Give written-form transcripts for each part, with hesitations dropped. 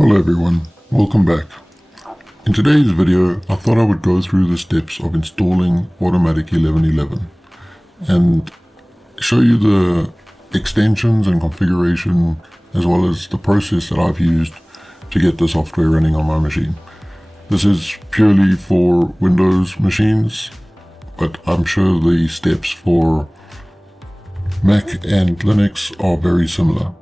Hello everyone, welcome back. In today's video, I thought I would go through the steps of installing Automatic 1111 and show you the extensions and configuration as well as the process that I've used to get the software running on my machine. This is purely for Windows machines, but I'm sure the steps for Mac and Linux are very similar.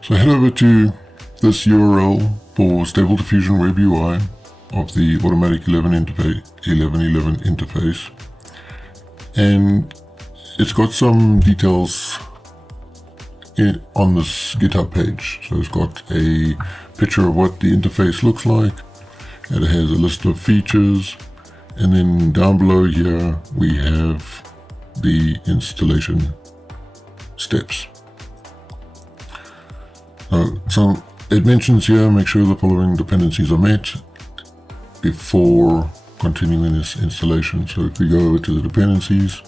So head over to this URL for Stable-diffusion web UI of the Automatic 1111 interface, and it's got some details on this GitHub page. So it's got a picture of what the interface looks like, it has a list of features, and then down below here we have the installation steps. So it mentions here, make sure the following dependencies are met before continuing this installation. So if we go over to the dependencies,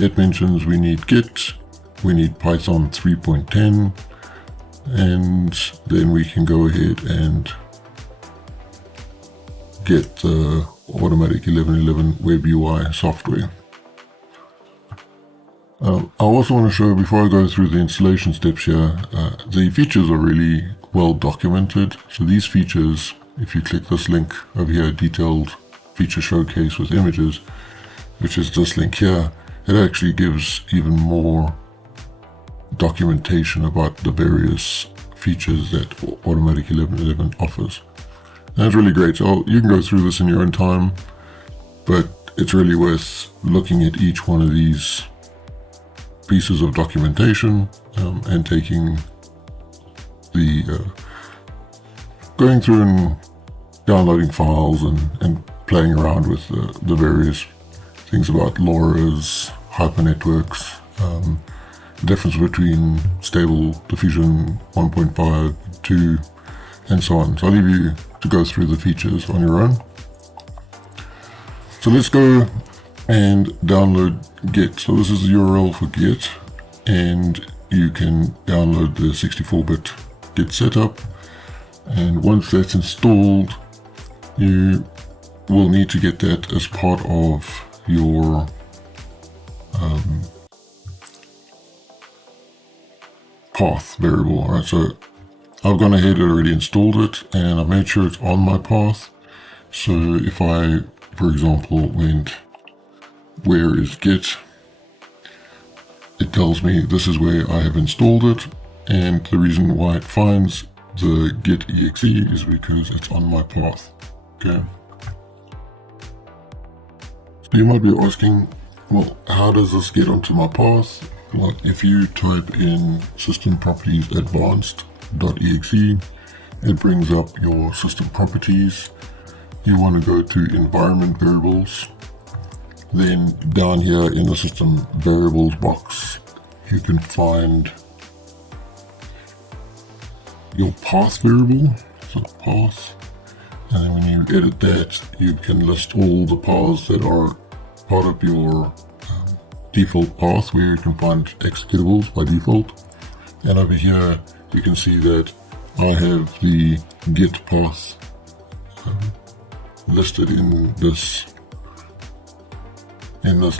it mentions we need Git, we need Python 3.10, and then we can go ahead and get the Automatic 1111 web UI software. I also want to show, before I go through the installation steps here, the features are really well documented. So these features, if you click this link over here, detailed feature showcase with images, which is this link here, it actually gives even more documentation about the various features that Automatic 1111 offers. And that's really great. So you can go through this in your own time, but it's really worth looking at each one of these pieces of documentation and taking the going through and downloading files and playing around with the various things about LoRa's, hypernetworks, the difference between Stable-diffusion 1.5, 2, and so on. So I'll leave you to go through the features on your own. So let's go and download Git. So this is the URL for Git, and you can download the 64-bit Git setup, and once that's installed, you will need to get that as part of your path variable. Alright, so I've gone ahead and already installed it, and I've made sure it's on my path. So if I, for example, went where is Git, it tells me this is where I have installed it, and the reason why it finds the Git exe is because it's on my path. Okay. So you might be asking, well, how does this get onto my path? Well, if you type in system properties advanced.exe, it brings up your system properties. You want to go to environment variables. Then down here in the system variables box, you can find your path variable, so path, and then when you edit that, you can list all the paths that are part of your default path, where you can find executables by default. And over here, you can see that I have the Git path listed in this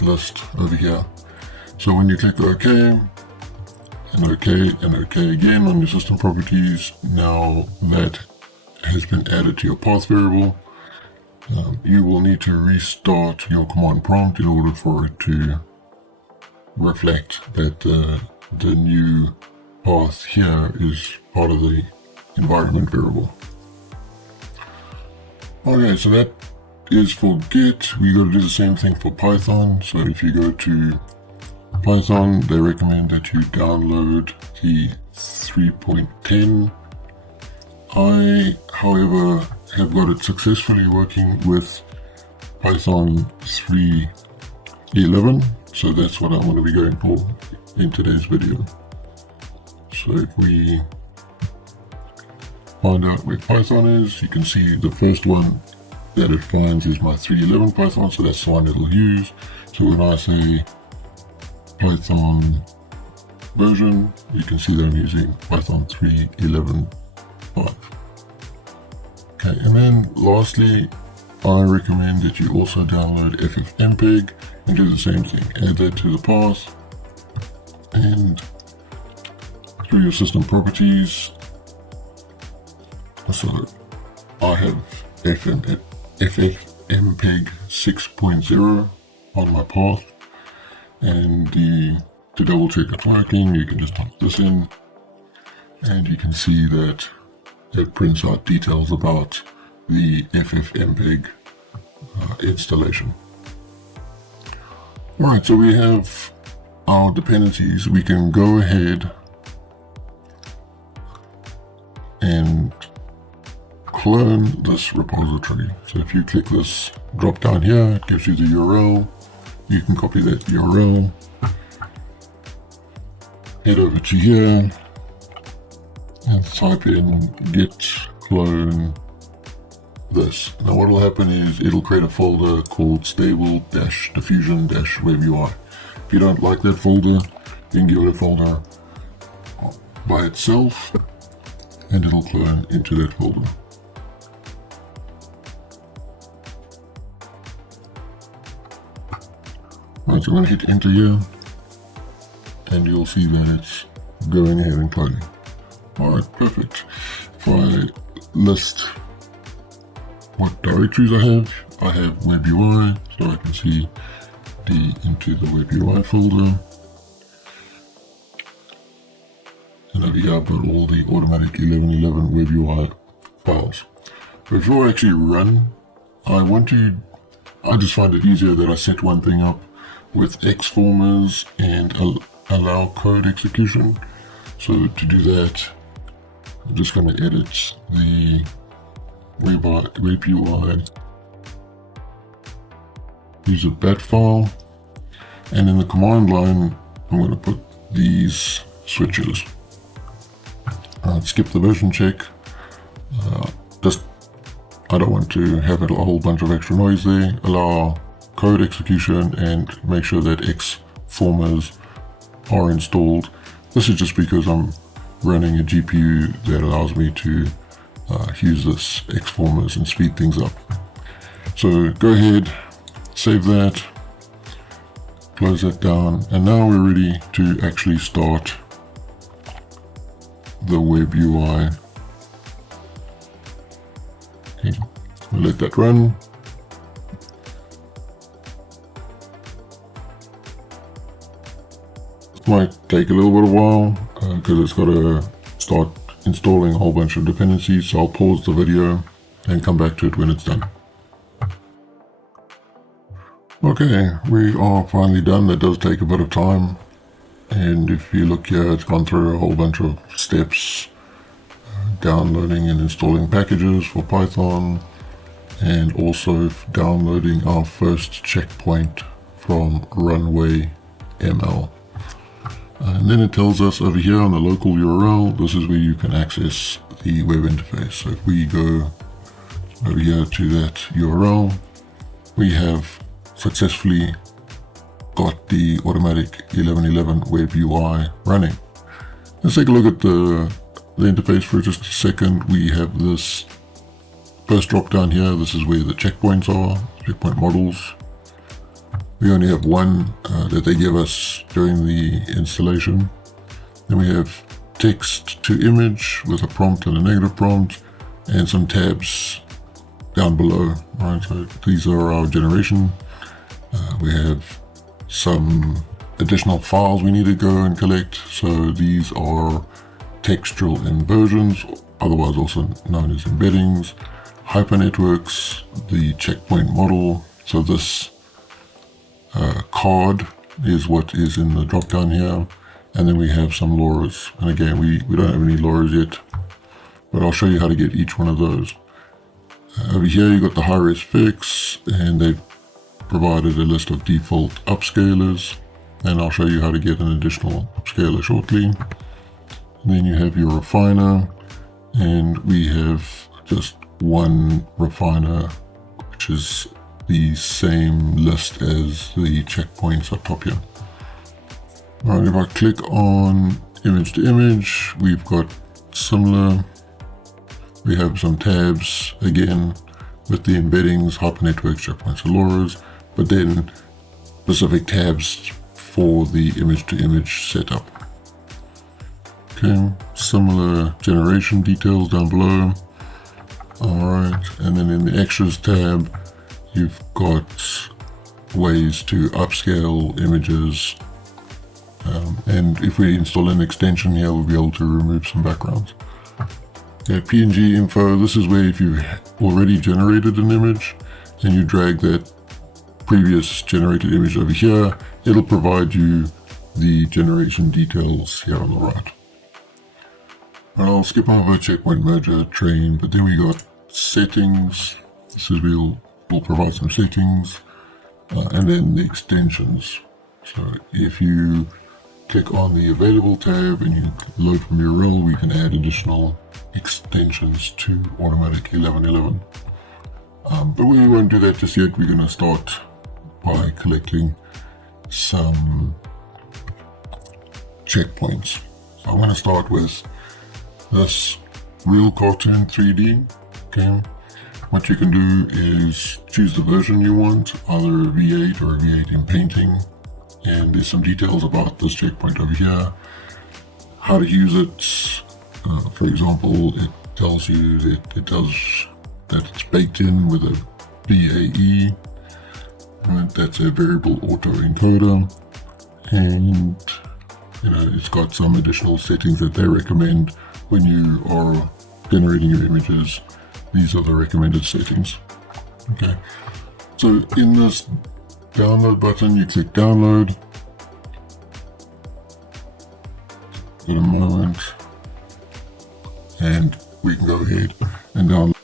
list over here. So when you click OK, and OK, and OK again on your system properties, now that has been added to your path variable. You will need to restart your command prompt in order for it to reflect that the new path here is part of the environment variable. Okay, so that is for Git. We got to do the same thing for Python. So if you go to Python, they recommend that you download the 3.10. I, however, have got it successfully working with Python 3.11, so that's what I'm going to be going for in today's video. So if we find out where Python is, you can see the first one that it finds is my 3.11 Python, so that's the one it'll use. So when I say Python version, you can see that I'm using Python 3.11 5. Okay, and then lastly, I recommend that you also download ffmpeg and do the same thing. Add that to the path, and through your system properties, so I have ffmpeg 6.0 on my path, and to double check it's working, you can just type this in, and you can see that it prints out details about the ffmpeg installation. Alright, so we have our dependencies. We can go ahead and clone this repository. So if you click this drop down here, it gives you the URL. You can copy that URL, head over to here, and type in git clone this. Now what will happen is it'll create a folder called Stable-diffusion-webui. If you don't like that folder, you can give it a folder by itself, and it'll clone into that folder. Right, so I'm going to hit enter here, and you'll see that it's going ahead and cloning. Alright, perfect. If I list what directories I have WebUI, so I can see into the WebUI folder. And over here I've got all the automatic 11.11 WebUI files. Before I actually run, I just find it easier that I set one thing up with Xformers and allow code execution. So to do that, I'm just going to edit the WebUI user bat file, and in the command line I'm going to put these switches. Skip the version check. I don't want to have a whole bunch of extra noise there. Allow code execution and make sure that Xformers are installed. This is just because I'm running a GPU that allows me to use this Xformers and speed things up. So go ahead, save that, close that down, and now we're ready to actually start the WebUI. Okay, we'll let that run. Might take a little bit of a while because it's got to start installing a whole bunch of dependencies, so I'll pause the video and come back to it when it's done. Okay, we are finally done. That does take a bit of time, and if you look here, it's gone through a whole bunch of steps, downloading and installing packages for Python, and also downloading our first checkpoint from Runway ML. And then it tells us over here on the local URL, this is where you can access the web interface. So if we go over here to that URL, we have successfully got the automatic 11.11 WebUI running. Let's take a look at the interface for just a second. We have this first drop down here. This is where the checkpoints are, checkpoint models. We only have one that they give us during the installation. Then we have text to image with a prompt and a negative prompt, and some tabs down below. Right, so these are our generation. We have some additional files we need to go and collect. So these are textual inversions, otherwise also known as embeddings, hypernetworks, the checkpoint model. So this card is what is in the drop down here, and then we have some LoRa's, and again we don't have any LoRa's yet, but I'll show you how to get each one of those. Over here you got the high-res fix, and they've provided a list of default upscalers, and I'll show you how to get an additional upscaler shortly. And then you have your refiner, and we have just one refiner, which is the same list as the checkpoints up top here. Alright, if I click on image to image, we've got similar We have some tabs again with the embeddings, hypernetworks, checkpoints, and LoRa's, but then specific tabs for the image-to-image setup. Okay, similar generation details down below. Alright, and then in the extras tab, you've got ways to upscale images, and if we install an extension here, we'll be able to remove some backgrounds. Okay, PNG info, this is where if you've already generated an image and you drag that previous generated image over here, it'll provide you the generation details here on the right. And I'll skip over checkpoint merger train, but then we got settings. This is where we'll provide some settings, and then the extensions. So if you click on the available tab and you load from URL, we can add additional extensions to automatic 1111. But we won't do that just yet. We're going to start by collecting some checkpoints. So I'm going to start with this real cartoon 3D. Okay, what you can do is choose the version you want, either a V8 or a V8 in painting, and there's some details about this checkpoint over here, how to use it. For example, it tells you that it's baked in with a VAE, that's a variable autoencoder, and it's got some additional settings that they recommend when you are generating your images. These are the recommended settings. Okay, so in this download button, you click download. In a moment, and we can go ahead and download.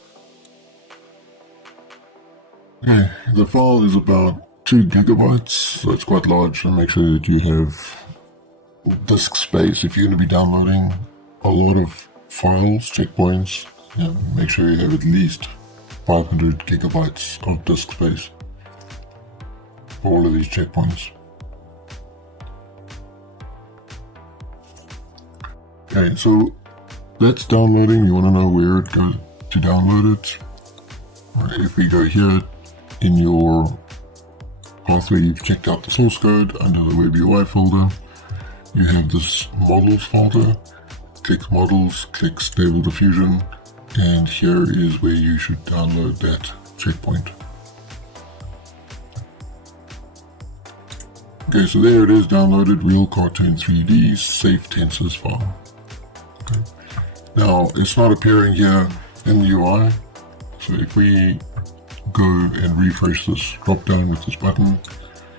Okay, the file is about 2 gigabytes, so it's quite large, so make sure that you have disk space. If you're going to be downloading a lot of files, checkpoints, make sure you have at least 500 gigabytes of disk space for all of these checkpoints. Okay, so that's downloading. You want to know where it goes to download it. Right, if we go here in your pathway, you've checked out the source code under the WebUI folder. You have this models folder. Click models, click Stable-diffusion, and here is where you should download that checkpoint. Okay, so there it is, downloaded, real cartoon 3D, safe tensors file. Okay. Now, it's not appearing here in the UI, so if we go and refresh this drop down with this button,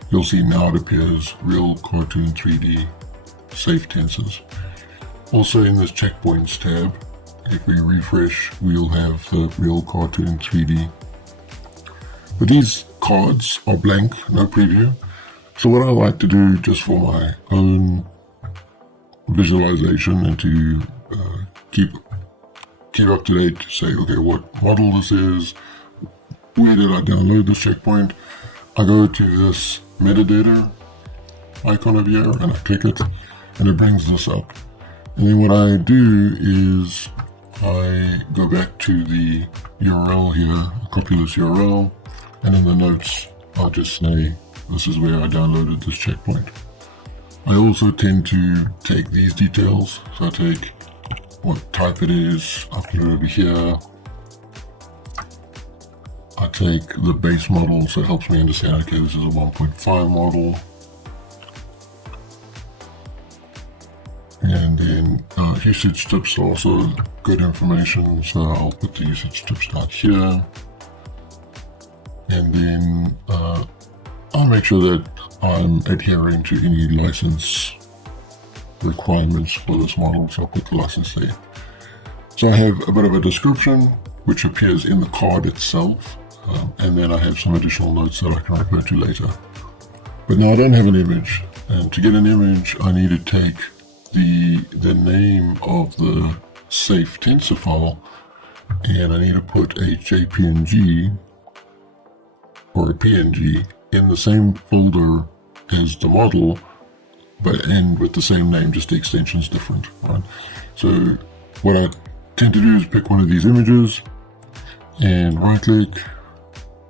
you'll see now it appears real cartoon 3D, safe tensors. Also in this checkpoints tab, if we refresh, we'll have the real cartoon 3D. But these cards are blank, no preview. So what I like to do just for my own visualization and to keep up to date, to say, okay, what model this is, where did I download this checkpoint? I go to this metadata icon over here and I click it and it brings this up. And then what I do is I go back to the URL here, I copy this URL, and in the notes I'll just say this is where I downloaded this checkpoint. I also tend to take these details, so I take what type it is, I put it over here. I take the base model, so it helps me understand, okay, this is a 1.5 model. And then usage tips are also good information, so I'll put the usage tips down here. And then I'll make sure that I'm adhering to any license requirements for this model, so I'll put the license there. So I have a bit of a description which appears in the card itself, and then I have some additional notes that I can refer to later. But now I don't have an image, and to get an image I need to take the name of the safe tensor file, and I need to put a JPNG or a PNG in the same folder as the model, but and with the same name, just the extension's different, right? So what I tend to do is pick one of these images and right click,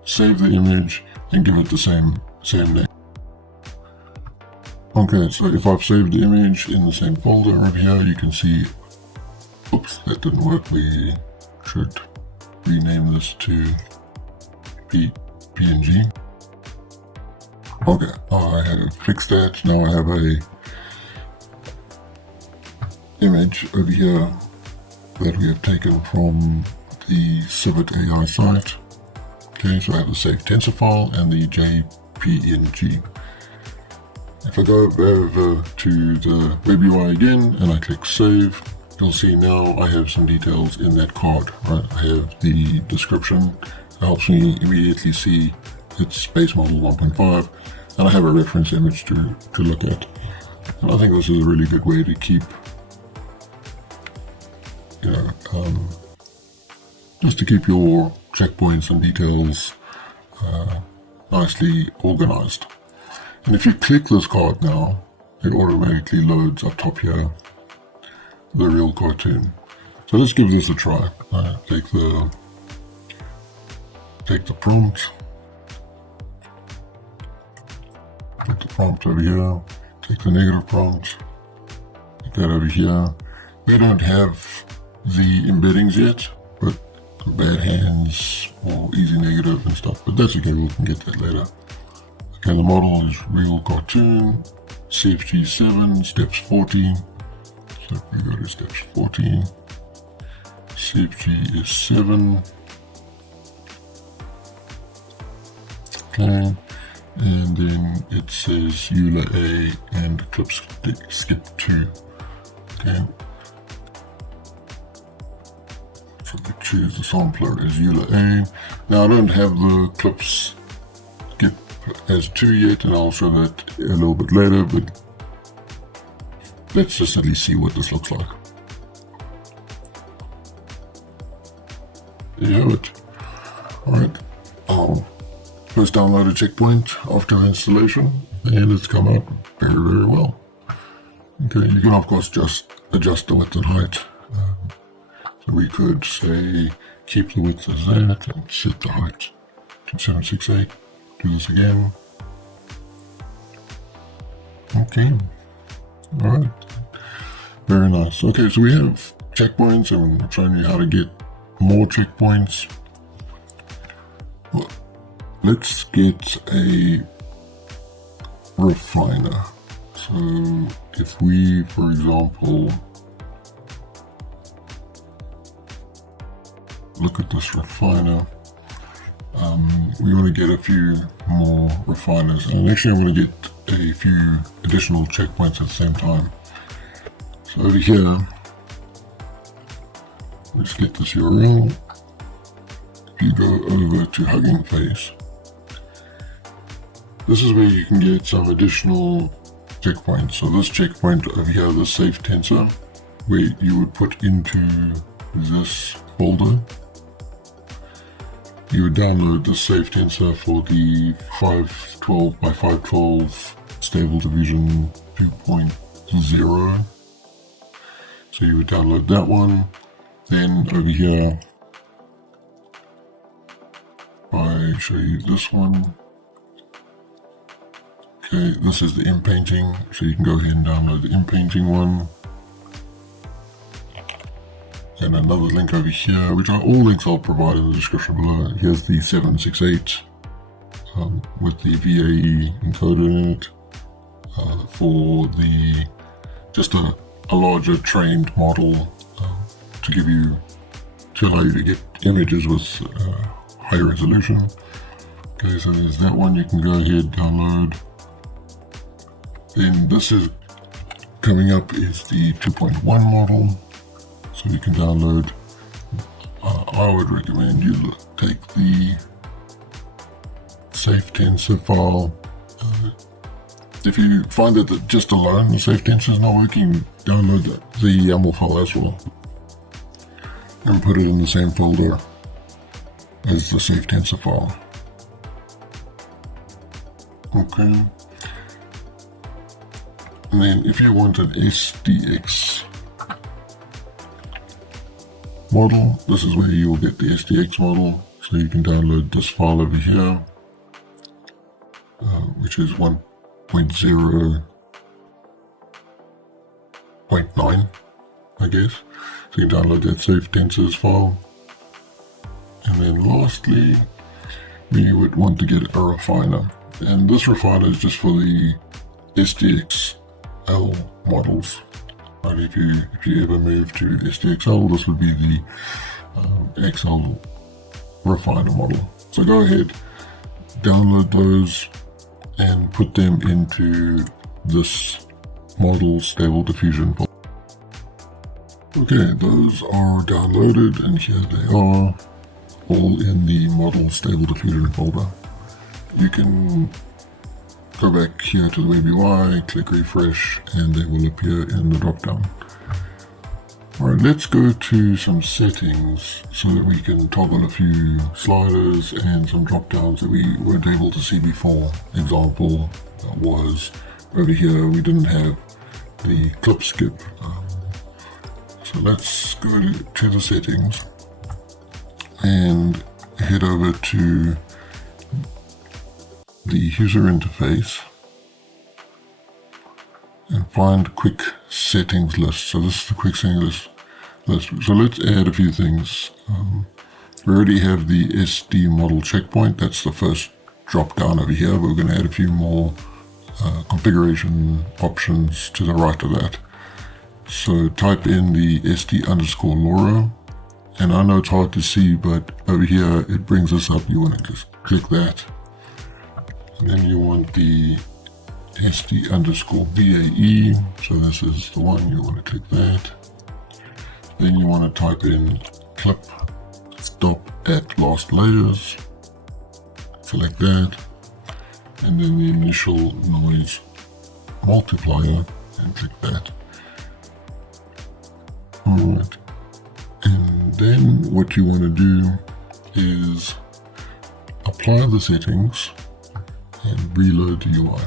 save the image and give it the same name. Okay, so if I've saved the image in the same folder right here, you can see, oops, that didn't work. We should rename this to PNG. Okay, I have fixed that. Now I have a image over here that we have taken from the Civet AI site. Okay, so I have the saved tensor file and the JPNG. If I go over to the web UI again and I click save, you'll see now I have some details in that card, right? I have the description, it helps me immediately see it's space model 1.5, and I have a reference image to look at. And I think this is a really good way to keep, just to keep your checkpoints and details nicely organized. And if you click this card now, it automatically loads up top here the real cartoon. So let's give this a try. Take the prompt, put the prompt over here, take the negative prompt, put that over here. We don't have the embeddings yet, but bad hands or easy negative and stuff, but that's okay, we can get that later. Okay, the model is real cartoon, CFG 7, steps 14. So if we go to steps 14, CFG is 7. Okay, and then it says EULA A and clip skip 2. Okay, so we choose the sampler as EULA A. Now I don't have the clips skip as 2 yet, and I'll show that a little bit later, but let's just at least see what this looks like. There you have it. Alright, I'll first download a checkpoint after the installation, and it's come out very, very well. Okay, you can of course just adjust the width and height. So we could say keep the width as that and set the height to 768. Do this again. Okay. Alright. Very nice. Okay, so we have checkpoints, and I'm showing you how to get more checkpoints. Well, let's get a refiner. So if we, for example, look at this refiner, we want to get a few more refiners, and actually I want to get a few additional checkpoints at the same time. So over here, let's get this URL. If you go over to Hugging Face, this is where you can get some additional checkpoints. So this checkpoint over here, the safe tensor, where you would put into this folder. You would download the safe tensor for the 512 by 512 Stable-diffusion 2.0. So you would download that one. Then over here, I show you this one. Okay, this is the inpainting, so you can go ahead and download the inpainting one. And another link over here, which all links I'll provide in the description below. Here's the 768 with the VAE encoded in it for the just a larger trained model to allow you to get images with higher resolution. Okay, so there's that one. You can go ahead, download. Then this is coming up is the 2.1 model. So you can download. I would recommend you take the safe tensor file. If you find that just alone the safe tensor is not working, download the YAML file as well and put it in the same folder as the safe tensor file. Okay. And then if you want an SDX model. This is where you'll get the SDX model. So you can download this file over here, which is 1.0.9, I guess. So you can download that safe tensors file. And then lastly, we would want to get a refiner. And this refiner is just for the SDXL models. Right, if you ever move to SDXL, this would be the XL refiner model. So go ahead, download those and put them into this model Stable-diffusion folder. Okay, those are downloaded and here they are, all in the model Stable-diffusion folder. You can go back here to the web UI, click refresh, and they will appear in the drop-down. Alright, let's go to some settings so that we can toggle a few sliders and some drop-downs that we weren't able to see before. Example was over here, we didn't have the clip skip. So let's go to the settings and head over to the user interface and find quick settings list. So this is the quick settings list. So let's add a few things. We already have the SD model checkpoint. That's the first drop down over here. We're going to add a few more configuration options to the right of that. So type in the SD_LoRa, and I know it's hard to see, but over here it brings us up. You want to just click that. And then you want the SD_VAE, so this is the one, you want to click that. Then you want to type in clip stop at last layers, select that, and then the initial noise multiplier, and click that. Alright, and then what you want to do is apply the settings and reload the UI.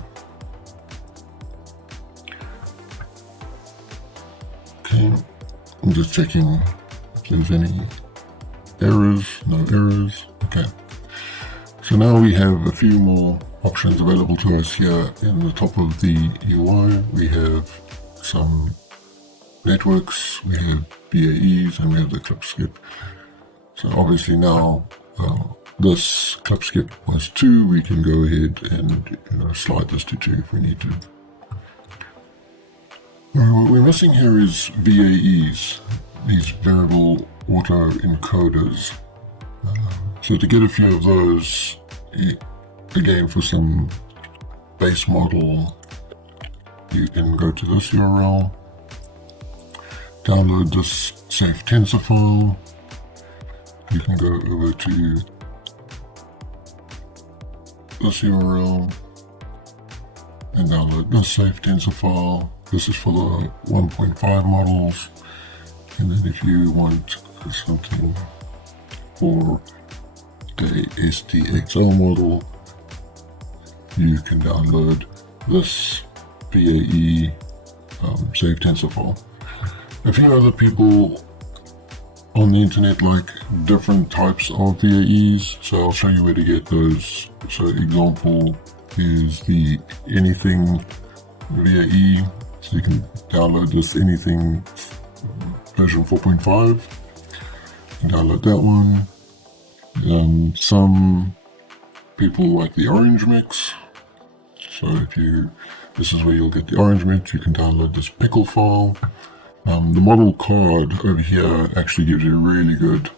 Okay, I'm just checking if there's any errors. No errors. Okay, so now we have a few more options available to us here in the top of the UI. We have some networks, we have VAEs, and we have the clip skip. So obviously now this clip skip was 2, we can go ahead and slide this to 2 if we need to. What we're missing here is VAEs, these variable auto encoders. So to get a few of those, again for some base model, you can go to this URL, download this safe tensor file. You can go over to this URL and download this safe tensor file. This is for the 1.5 models. And then if you want something for a SDXL model, you can download this VAE safe tensor file. A few other people on the internet like different types of VAEs, so I'll show you where to get those. So example is the anything VAE, so you can download this anything version 4.5, download that one. Some people like the orange mix, so this is where you'll get the orange mix. You can download this pickle file. The model card over here actually gives you a really good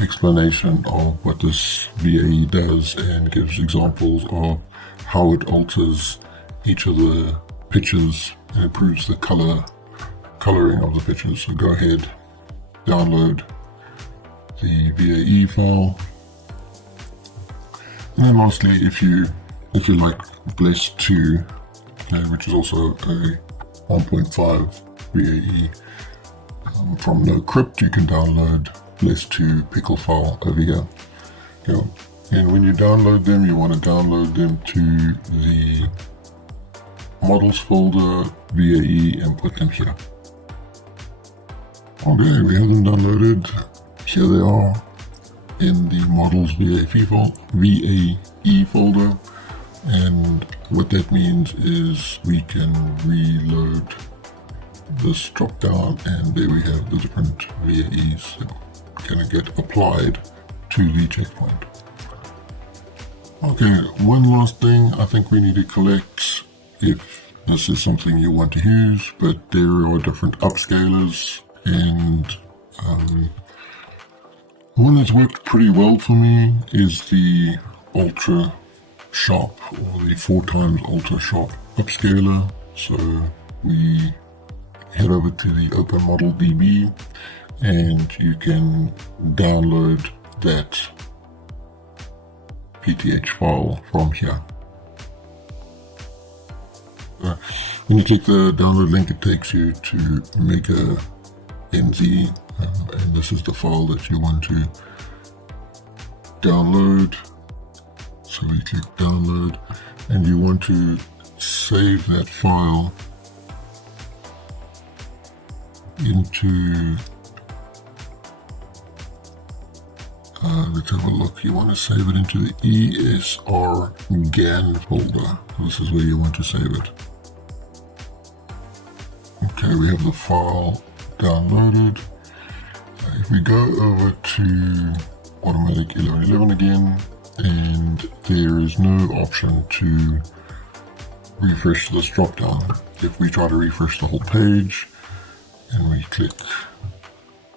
explanation of what this VAE does and gives examples of how it alters each of the pictures and improves the coloring of the pictures. So go ahead, download the VAE file. And then lastly, if you like Bless 2, which is also a 1.5 VAE from NoCrypt, you can download Bless 2 pickle file over here. And when you download them, you want to download them to the models folder, VAE, and put them here. Okay, we have them downloaded. Here they are in the models VAE folder, and what that means is we can reload this drop down, and there we have the different VAEs that can get applied to the checkpoint. Okay, one last thing I think we need to collect, if this is something you want to use, but there are different upscalers, and one that's worked pretty well for me is the ultra sharp, or the 4x ultra sharp upscaler. So we head over to the Open Model DB, and you can download that PTH file from here. When you click the download link, it takes you to make a NZ, and this is the file that you want to download. So we click download, and you want to save that file into, let's have a look. You want to save it into the ESRGAN folder. This is where you want to save it. Okay, we have the file downloaded. If we go over to Automatic 1111 again, and there is no option to refresh this drop down. If we try to refresh the whole page and we click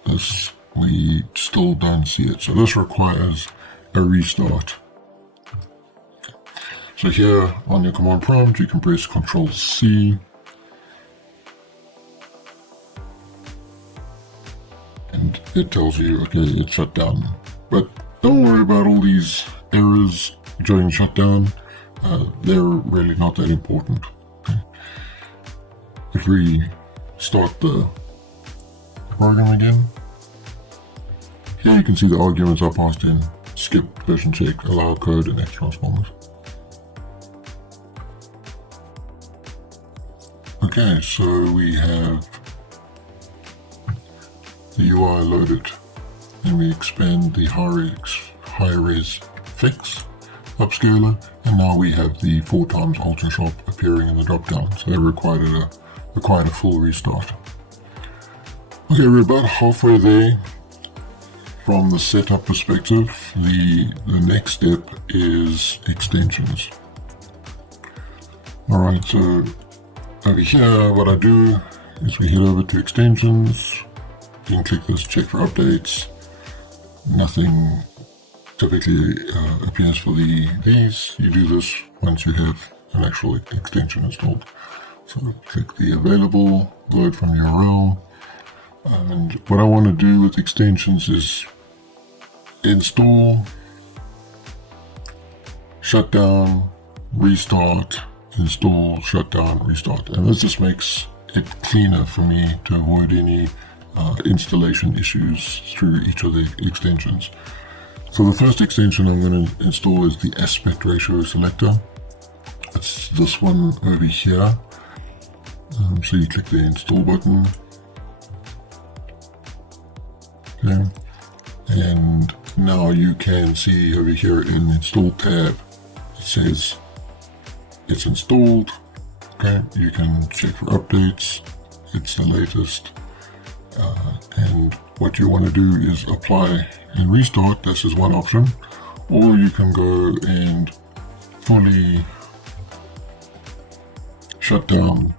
this, we still don't see it. So this requires a restart. Okay. So here on your command prompt, you can press Ctrl+C, and it tells you, okay, it's shut down. But don't worry about all these errors during shutdown. They're really not that important. Okay. If we start the program again, here you can see the arguments are passed in: skip, version check, allow code, and X transformers. Okay, so we have the UI loaded, and we expand the high-res fix upscaler, and now we have the 4x ultra sharp appearing in the drop down. So that required a full restart. Okay, we're about halfway there. From the setup perspective, the next step is extensions. Alright, so over here what I do is we head over to extensions. You can click this check for updates. Nothing typically appears for these. You do this once you have an actual extension installed. So click the available, load from URL. And what I want to do with extensions is install, shut down, restart, install, shut down, restart. And this just makes it cleaner for me to avoid any installation issues through each of the extensions. So the first extension I'm going to install is the aspect ratio selector. It's this one over here. So you click the install button. Okay. And now you can see over here in the install tab, it says it's installed. Okay, you can check for updates. It's the latest. And what you want to do is apply and restart. This is one option. Or you can go and fully shut down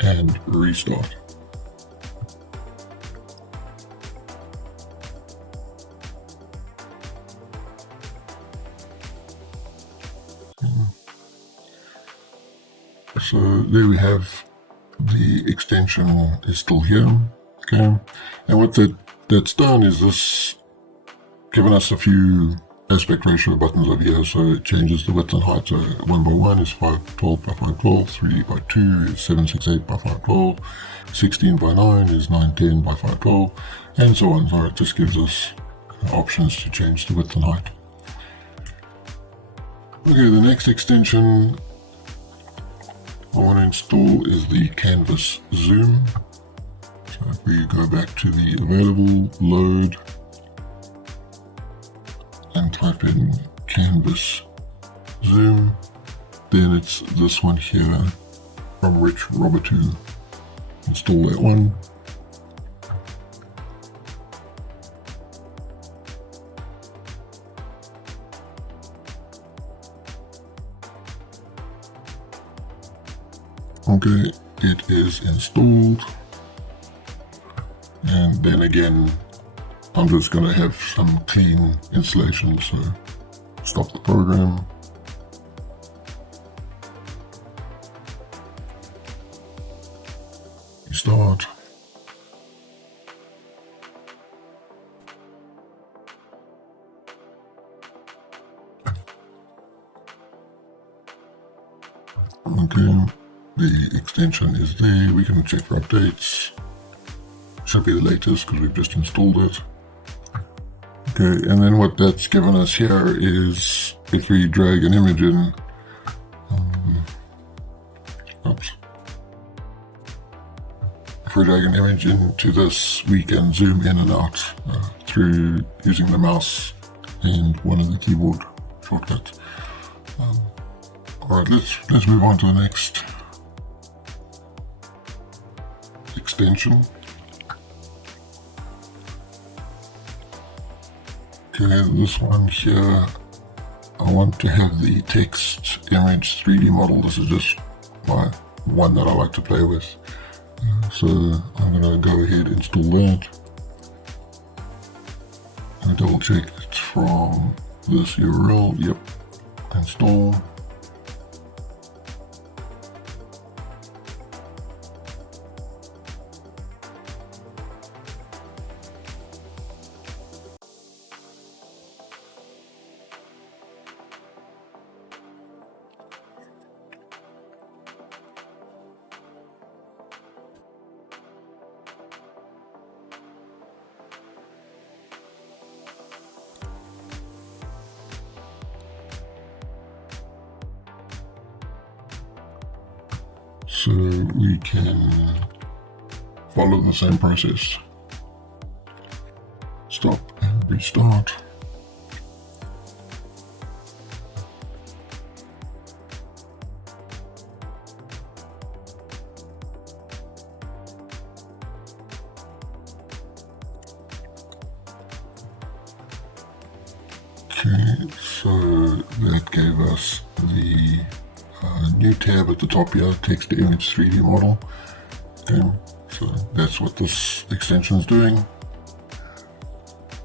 and restart. So there we have the extension is still here. Okay, and what that's done is this given us a few aspect ratio buttons over here. So it changes the width and height. So 1 by 1 is 512 by 512, 3 by 2 is 768 by 512, 16 by 9 is 910 by 512, and so on. So it just gives us options to change the width and height. Okay, the next extension I want to install is the canvas zoom. So if we go back to the available load and type in canvas zoom, then it's this one here from Rich Roberto. Install that one. Okay, it is installed, and then again I'm just going to have some clean installation, so stop the program. Start. Okay, the extension is there. We can check for updates. Should be the latest because we've just installed it. Okay, and then what that's given us here is if we drag an image in, if we drag an image into this, we can zoom in and out through using the mouse and one of the keyboard shortcuts. Alright, let's move on to the next extension. Okay, this one here, I want to have the text image 3D model. This is just my one that I like to play with. So I'm going to go ahead and install that. And double check it's from this URL. Yep, install. So we can follow the same process. Stop and restart. Okay, so that gave us the new tab at the top here, text to image 3D model. Okay, so that's what this extension is doing.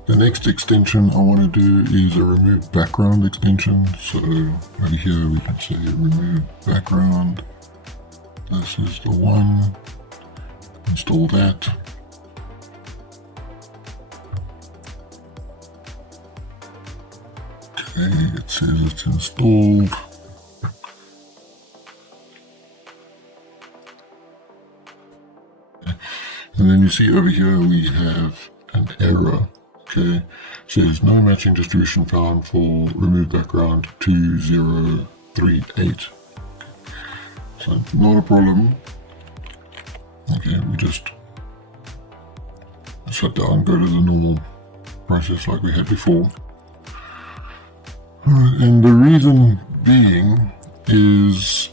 The next extension I want to do is a remove background extension. So over here we can say remove background. This is the one. Install that. Okay, it says it's installed. And then you see over here we have an error. Okay, says no matching distribution found for remove background 2038. So not a problem. Okay, we just shut down, go to the normal process like we had before. And the reason being is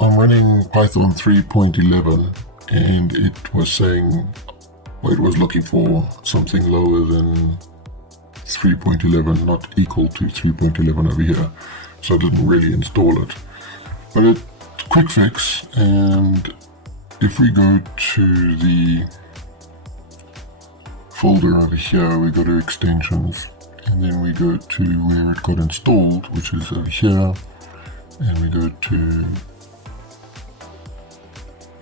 I'm running Python 3.11 and it was saying, well, it was looking for something lower than 3.11, not equal to 3.11 over here. So I didn't really install it. But it's quick fix, and if we go to the folder over here, we go to extensions, and then we go to where it got installed, which is over here, and we go to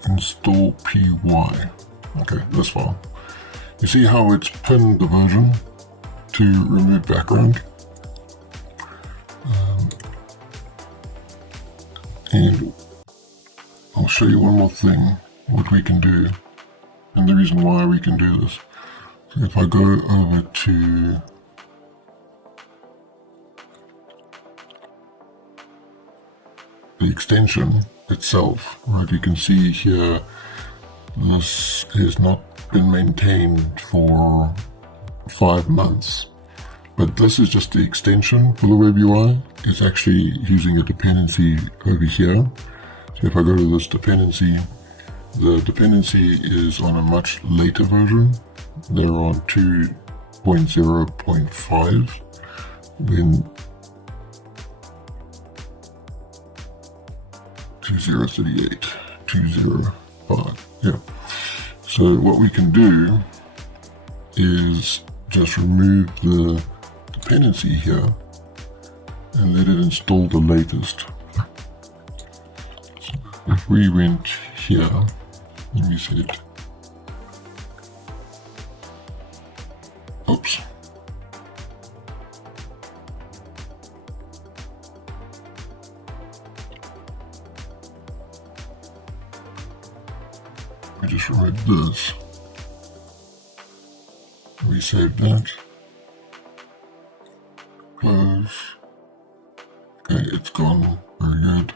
install py. Okay, this file. You see how it's pinned the version to remove background, and I'll show you one more thing what we can do and the reason why we can do this. So if I go over to the extension itself, right? You can see here this has not been maintained for 5 months, but this is just the extension for the web UI. It's actually using a dependency over here. So if I go to this dependency, the dependency is on a much later version. They're on 2.0.5 when 2038, 205. Yeah. So what we can do is just remove the dependency here and let it install the latest. So if we went here, let me set it. Oops. We just remove this. We save that. Close. Okay, it's gone. Very good.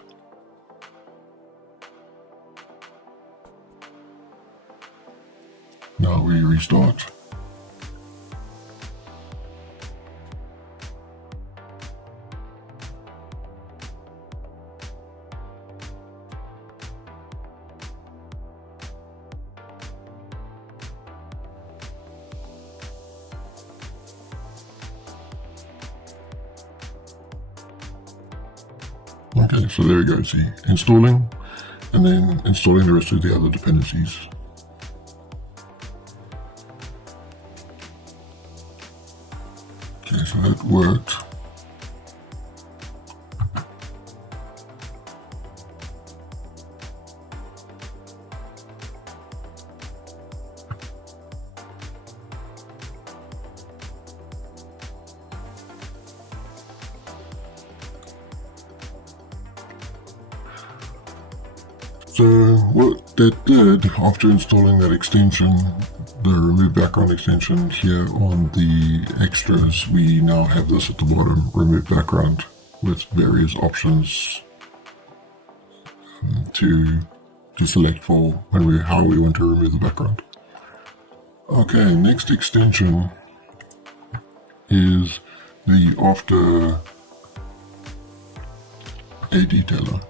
Now we restart. Okay, so there we go. See, installing, and then installing the rest of the other dependencies. Okay, so that worked. So what that did, after installing that extension, the remove background extension here on the extras, we now have this at the bottom, remove background, with various options to select for when how we want to remove the background. Okay, next extension is the after a detailer.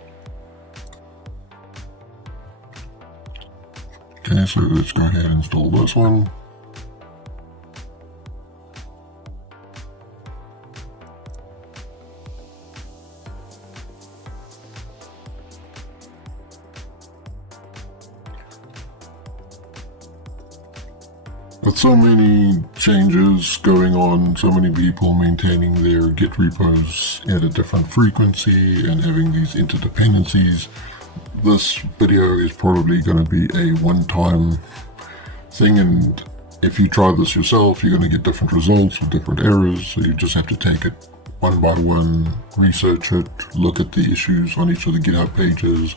Okay, so let's go ahead and install this one. With so many changes going on, so many people maintaining their Git repos at a different frequency and having these interdependencies, this video is probably going to be a one-time thing, and if you try this yourself, you're going to get different results with different errors, so you just have to take it one by one, research it, look at the issues on each of the GitHub pages,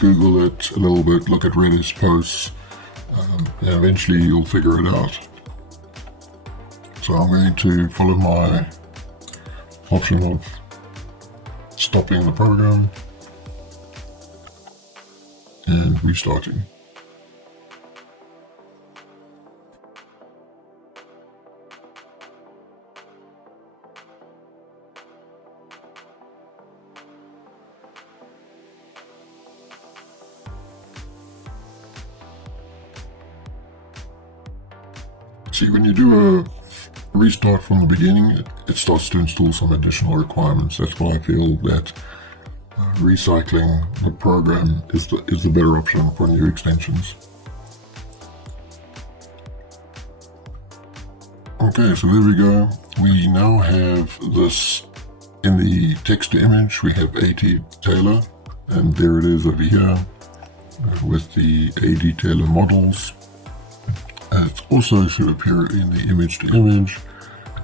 Google it a little bit, look at Redis posts, and eventually you'll figure it out. So I'm going to follow my option of stopping the program and restarting. See, when you do a restart from the beginning, it starts to install some additional requirements. That's why I feel that recycling the program is the better option for new extensions. Okay, so there we go. We now have this in the text to image. We have a detailer, and there it is over here with the a detailer models. It also should appear in the image to image.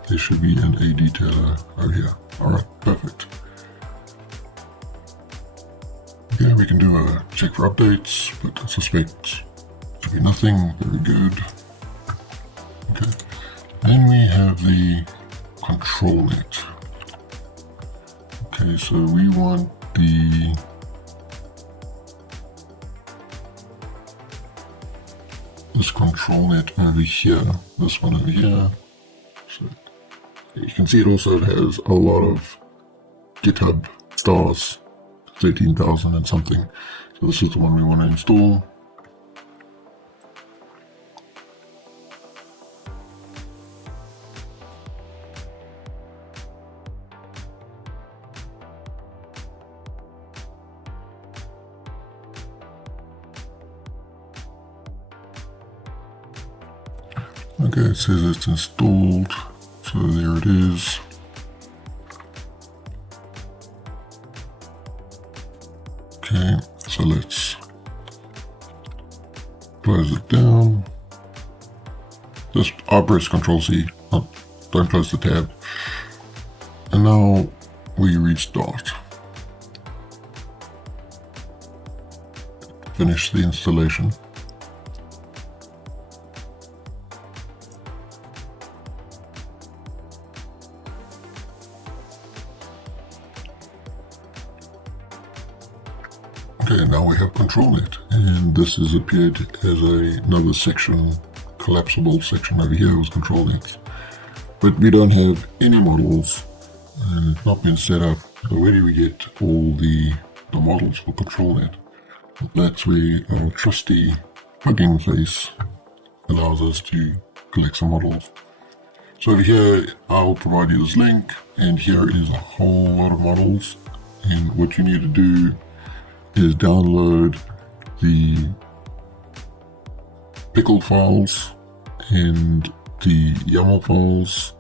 There should be an a detailer over here. Alright, perfect. Okay, we can do a check for updates, but I suspect it should be nothing. Very good. Okay, then we have the ControlNet. Okay, so we want the ControlNet over here, this one over here. So you can see it also has a lot of GitHub stars, 13,000 and something. So this is the one we want to install. Okay, it says it's installed, so there it is. Okay, so let's close it down. Just I'll press Ctrl+C, don't close the tab. And now we restart. Finish the installation. Okay, now we have ControlNet, and this has appeared as another section, collapsible section over here with ControlNet. But we don't have any models, and it's not been set up. So where do we get all the models for ControlNet? That's where our trusty plugin face allows us to collect some models. So over here, I'll provide you this link, and here is a whole lot of models. And what you need to do is download the pickle files and the YAML files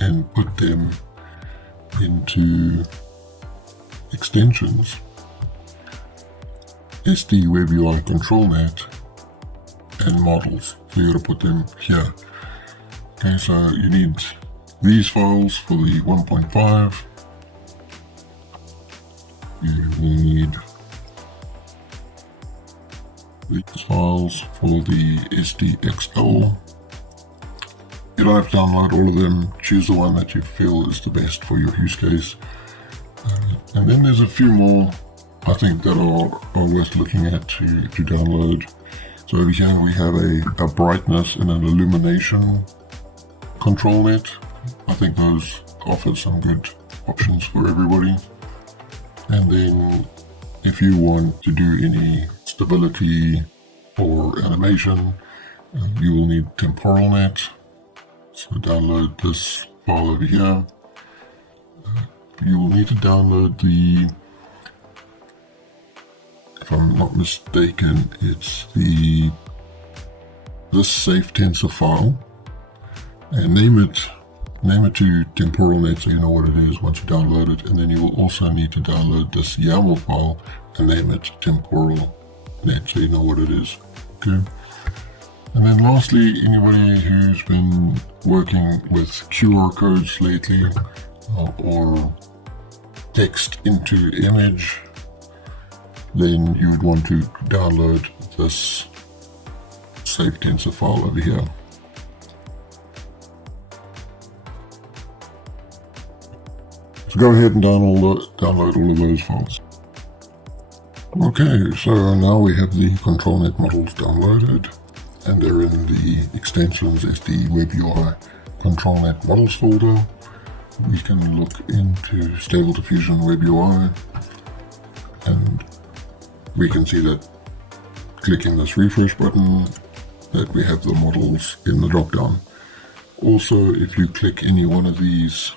and put them into extensions, sd-webui-controlnet and models. So you gotta put them here. Okay, so you need these files for the 1.5. You need these files for the SDXL. You don't have to download all of them. Choose the one that you feel is the best for your use case. And then there's a few more I think that are worth looking at to download. So over here we have a brightness and an illumination ControlNet. I think those offer some good options for everybody. And then if you want to do any stability or animation, you will need TemporalNet. So download this file over here. You will need to download the, if I'm not mistaken, it's this safe tensor file, and name it to TemporalNet so you know what it is once you download it. And then you will also need to download this YAML file and name it TemporalNet so you know what it is. Okay. And then lastly, anybody who's been working with QR codes lately or text into image, then you would want to download this safe tensor file over here. So go ahead and download all of those files. Okay, so now we have the ControlNet models downloaded, and they're in the extensions sd-webui-controlnet models folder. We can look into Stable-diffusion web UI, and we can see that clicking this refresh button that we have the models in the drop-down. Also, if you click any one of these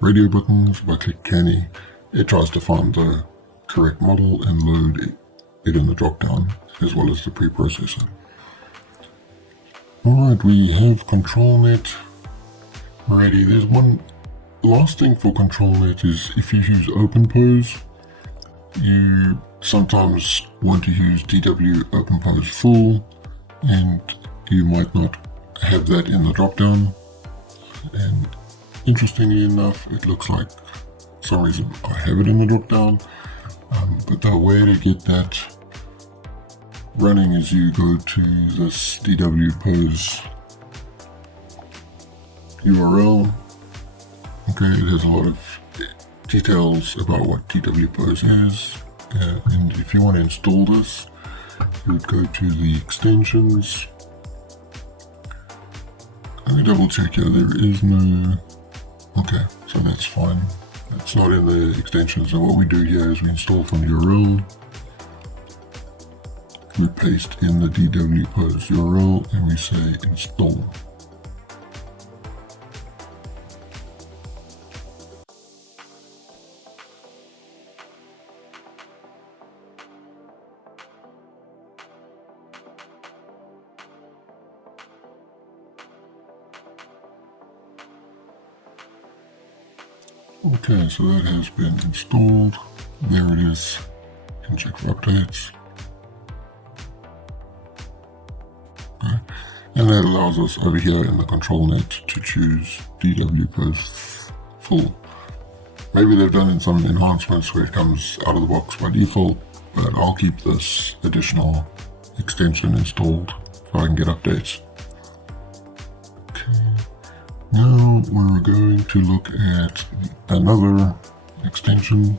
radio buttons, if I click Canny, it tries to find the correct model and load it in the drop-down as well as the preprocessor. Alright, we have ControlNet ready. There's one last thing for ControlNet is if you use OpenPose, you sometimes want to use DW OpenPose full, and you might not have that in the drop-down. And interestingly enough, it looks like for some reason I have it in the drop-down, but the way to get that running is you go to this DW pose URL. Okay, it has a lot of details about what DW pose is, and if you want to install this, you would go to the extensions me double check here, there is no, okay, so that's fine. It's not in the extension. So what we do here is we install from URL, we paste in the dwpos URL and we say install. Okay, so that has been installed. There it is. You can check for updates. Okay. And that allows us over here in the ControlNet to choose dwpos full. Maybe they've done in some enhancements where it comes out of the box by default, but I'll keep this additional extension installed so I can get updates. Now we're going to look at another extension.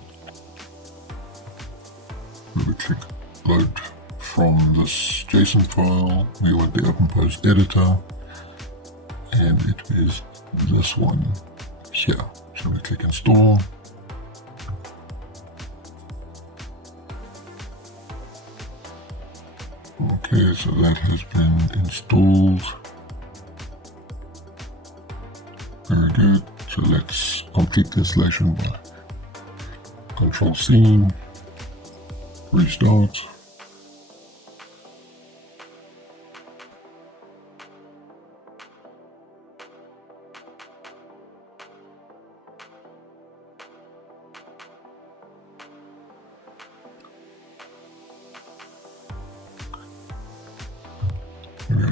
We would click load from this JSON file. We want the OpenPose editor, and it is this one here. So we click install. Okay, so that has been installed. Very good. So let's complete the installation by Control-C, restart.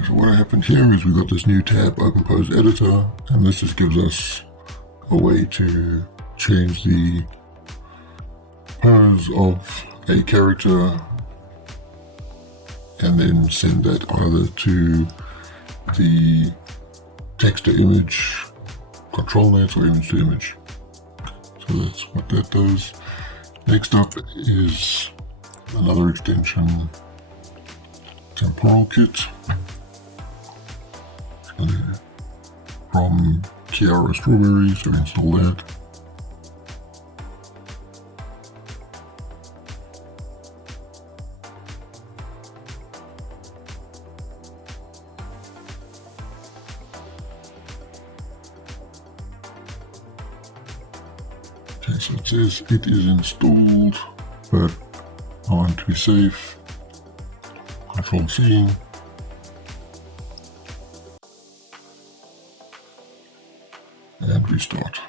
So what happened here is we got this new tab, OpenPose Editor, and this just gives us a way to change the pose of a character and then send that either to the text to image, ControlNet, or image to image. So that's what that does. Next up is another extension, Temporal Kit. From Kiara Strawberry, so install that. Okay, so it says it is installed, but I want to be safe. Control-C. And restart.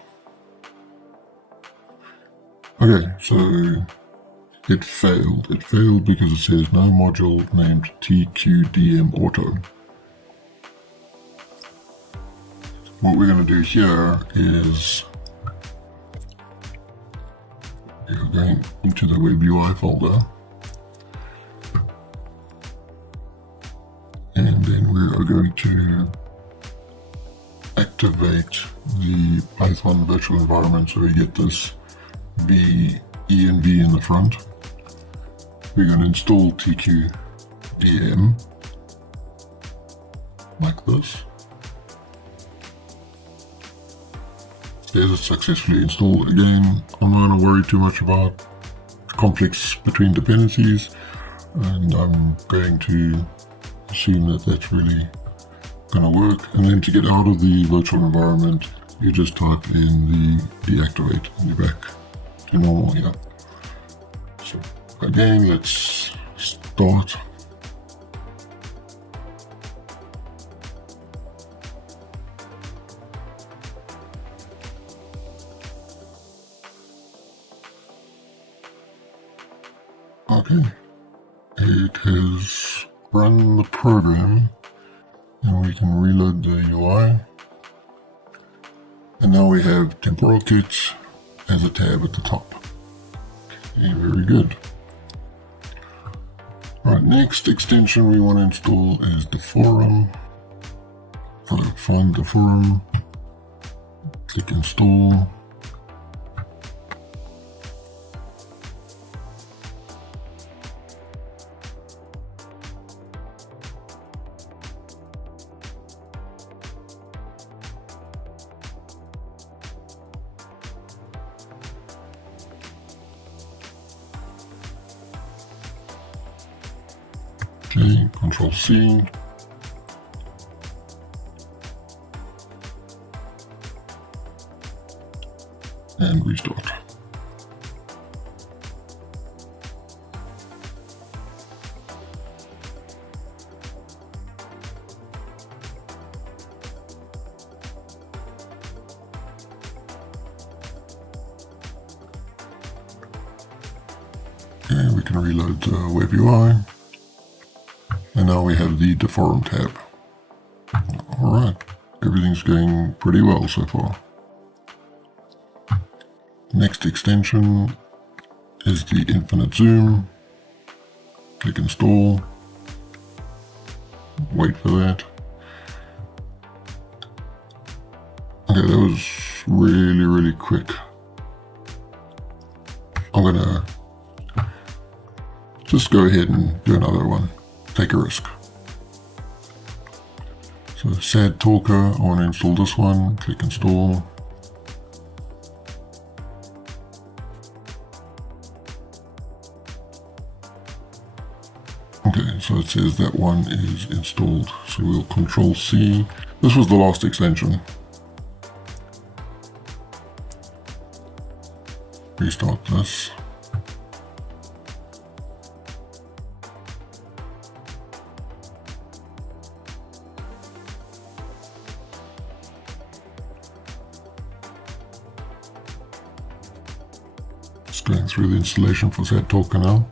Okay, so it failed. It failed because it says no module named TQDM Auto. What we're going to do here is you're going into the WebUI folder, and then we are going to activate the Python virtual environment so we get this V, E and V in the front. We're going to install TQDM like this. There's it successfully installed again. I'm not going to worry too much about conflicts between dependencies, and I'm going to assume that that's really going to work. And then to get out of the virtual environment, you just type in the deactivate and you're back to normal here. So again, let's start. Okay, it has run the program, and we can reload the UI. And now we have Temporal Kit as a tab at the top. Okay, very good. Right, next extension we want to install is the forum. So find the forum, click install. Okay, Control C. And restart. Okay, we can reload the WebUI. And now we have the deform tab. Alright, everything's going pretty well so far. Next extension is the infinite zoom. Click install. Wait for that. Okay, that was really quick. I'm gonna just go ahead and do another one. Take a risk. So SAD Talker, I want to install this one. Click install. Okay, so it says that one is installed. So we'll Control C. This was the last extension. Restart this. Just going through the installation for SAD Talker now.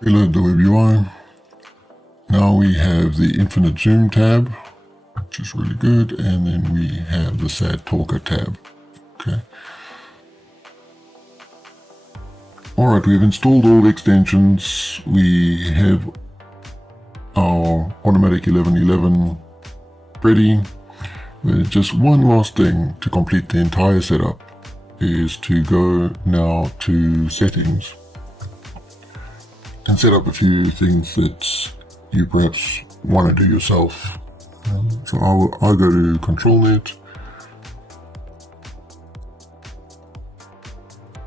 Reload the WebUI. Now we have the infinite zoom tab, which is really good, and then we have the SAD Talker tab. Okay. Alright, we've installed all the extensions. We have our automatic 1111 ready. There's just one last thing to complete the entire setup is to go now to settings and set up a few things that you perhaps want to do yourself. So I'll go to ControlNet,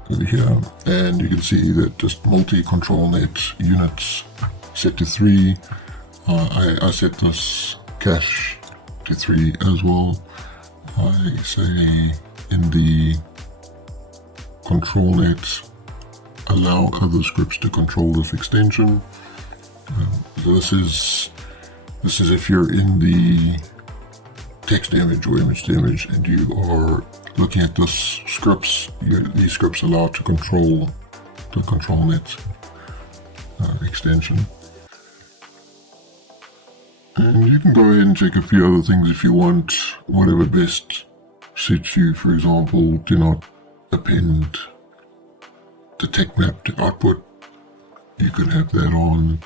over here, and you can see that just multi-ControlNet units set to 3. I set this cache to 3 as well. I say in the ControlNet allow other scripts to control this extension. So this is if you're in the text to image or image to image and you are looking at this scripts, these scripts allow to control the ControlNet extension. And you can go ahead and check a few other things if you want, whatever best suits you. For example, do not append the tech map to output. You can have that on.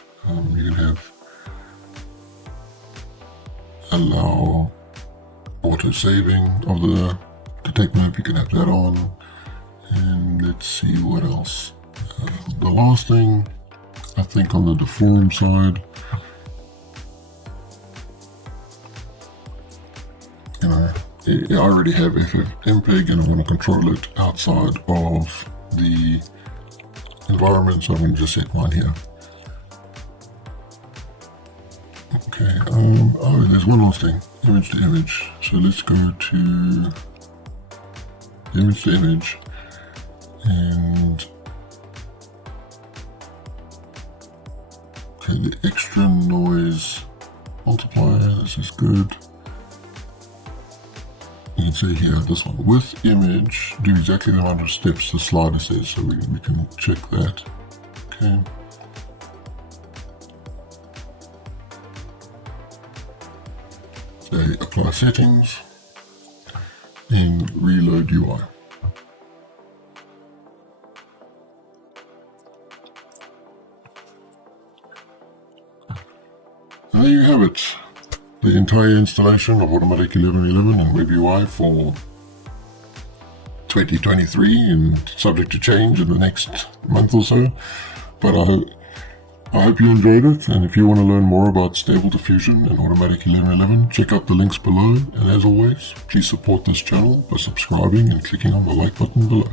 You can have allow auto saving of the tech map. You can have that on. And let's see what else. The last thing, I think on the deform side, I already have FFmpeg and I want to control it outside of the environment, so I'm going to just set mine here. Okay, oh, there's one last thing, image to image. So let's go to image to image, and okay, the extra noise multiplier, this is good. You can see here, this one, with image, do exactly the amount of steps the slider says, so we can check that. Okay. Say apply settings and reload UI. There you have it. The entire installation of Automatic 1111 and WebUI for 2023, and subject to change in the next month or so. But I hope you enjoyed it, and if you want to learn more about Stable Diffusion and Automatic 1111, check out the links below, and as always, please support this channel by subscribing and clicking on the like button below.